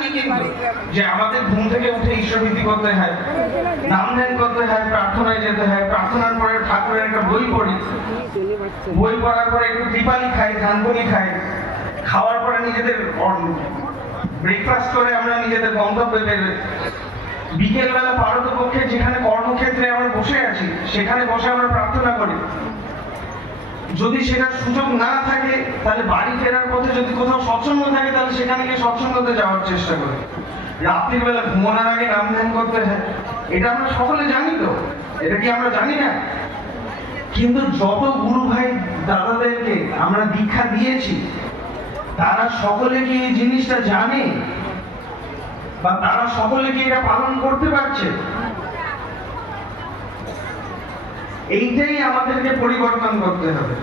জানি কিন্তু যে আমাদের ঘুম থেকে উঠে ঈশ্বরভীতি করতে হয়, নাম ধ্যান করতে হয়, প্রার্থনায় যেতে হয়, প্রার্থনার পরে ঠাকুরের একটা বই পড়ি, বই পড়ার পরে একটু কৃপালি খাই, ধানকুনি খাই, খাওয়ার পরে নিজেদের ব্রেকফাস্ট করে আমরা নিজেদের গন্তব্যে বেরোই। বিকেলবেলা পারতপক্ষে যেখানে কর্মক্ষেত্রে আমরা বসে আছি সেখানে বসে আমরা প্রার্থনা করি। যদি সেটার সুযোগ না থাকে তাহলে বাড়ি ফেরার পথে যদি কোথাও সৎসঙ্গ থাকে তাহলে সেখানে গিয়ে সৎসঙ্গতে যাওয়ার চেষ্টা করি। রাত্রির বেলা ঘুমানোর আগে নাম ধ্যান করতে হয়, এটা আমরা সকলে জানি তো, এটা কি আমরা জানি না? কিন্তু যত গুরু ভাই দাদাদেরকে আমরা দীক্ষা দিয়েছি তারা সকলে কি এই জিনিসটা জানে বা তারা সকলে কি এটা পালন করতে পারছে? এইটাই আমাদেরকে পরিবর্তন করতে হবে,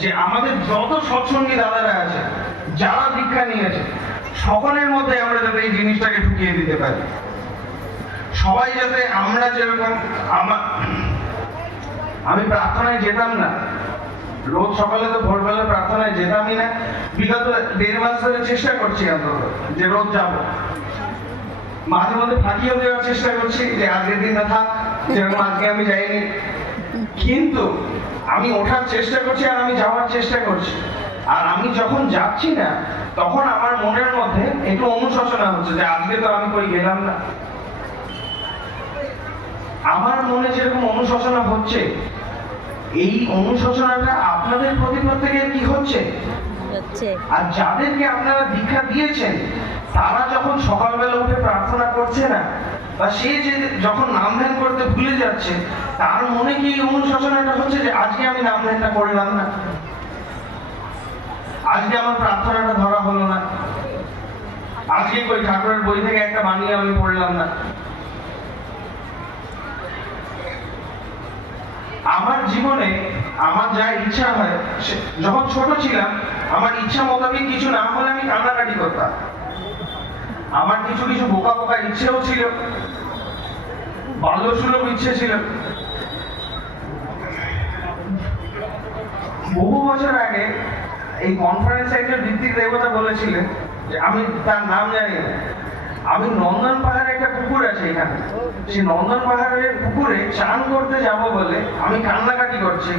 যে আমাদের যত সৎসঙ্গী দাদারা আছে, যারা দীক্ষা নিয়েছে, সকলের মধ্যে আমরা যাতে এই জিনিসটাকে ঢুকিয়ে দিতে পারি। সবাই যাতে আমরা যেরকম, আমি প্রার্থনায় যেতাম না, রোজ সকালে তো ভোরবেলা প্রার্থনায় যেতামই না। বিগত 1.5 মাস ধরে চেষ্টা করছি অন্তত যে রোজ যাবো। মাঝে মধ্যে ফাঁকিও দেওয়ার চেষ্টা করছি যে আজকের দিনটা থাক, যেরকম আজকে আমি যাইনি, কিন্তু আমি ওঠার চেষ্টা করছি আর আমি যাওয়ার চেষ্টা করছি। আর আমি যখন যাচ্ছি না তখন আমার মনের মধ্যে একটু অনুশোচনা হচ্ছে যে আজকে তো আমি কই গেলাম না। আমার মনে যেরকম অনুশোচনা হচ্ছে, এই অনুশোচনাটা আপনাদের প্রতি প্রত্যেকের কি হচ্ছে? আর যাদেরকে আপনারা দীক্ষা দিয়েছেন তারা যখন সকালবেলা উঠে প্রার্থনা করছে না বা সে যে যখন নাম ধ্যান করতে ভুলে যাচ্ছে, তার মনে কি এই অনুশোচনাটা হচ্ছে যে আজকে আমি নাম ধ্যানটা করলাম না, আজকে আমার প্রার্থনাটা ধরা হলো না, আজকে কই ঠাকুরের বই থেকে একটা বাণী আমি পড়লাম না। আমার জীবনে আমার যা ইচ্ছা হয়, যখন ছোট ছিলাম আমার ইচ্ছা মোতাবেক কিছু না হলে আমি কান্নাকাটি করতাম। আমার কিছু কিছু বোকা বোকা ইচ্ছেও ছিল, বাল্যসুলভ ইচ্ছে ছিল। বহু বছর আগে এই কনফারেন্সে একজন ঋত্বিক দেবতা বলেছিলেন, যে আমি তার নাম জানি না, আমি নন্দন পাহাড়ে একটা পুকুর আছে এখানে, সেই নন্দন পাহাড়ের পুকুরে চান করতে যাব বলে আমি কান্নাকাটি করছি।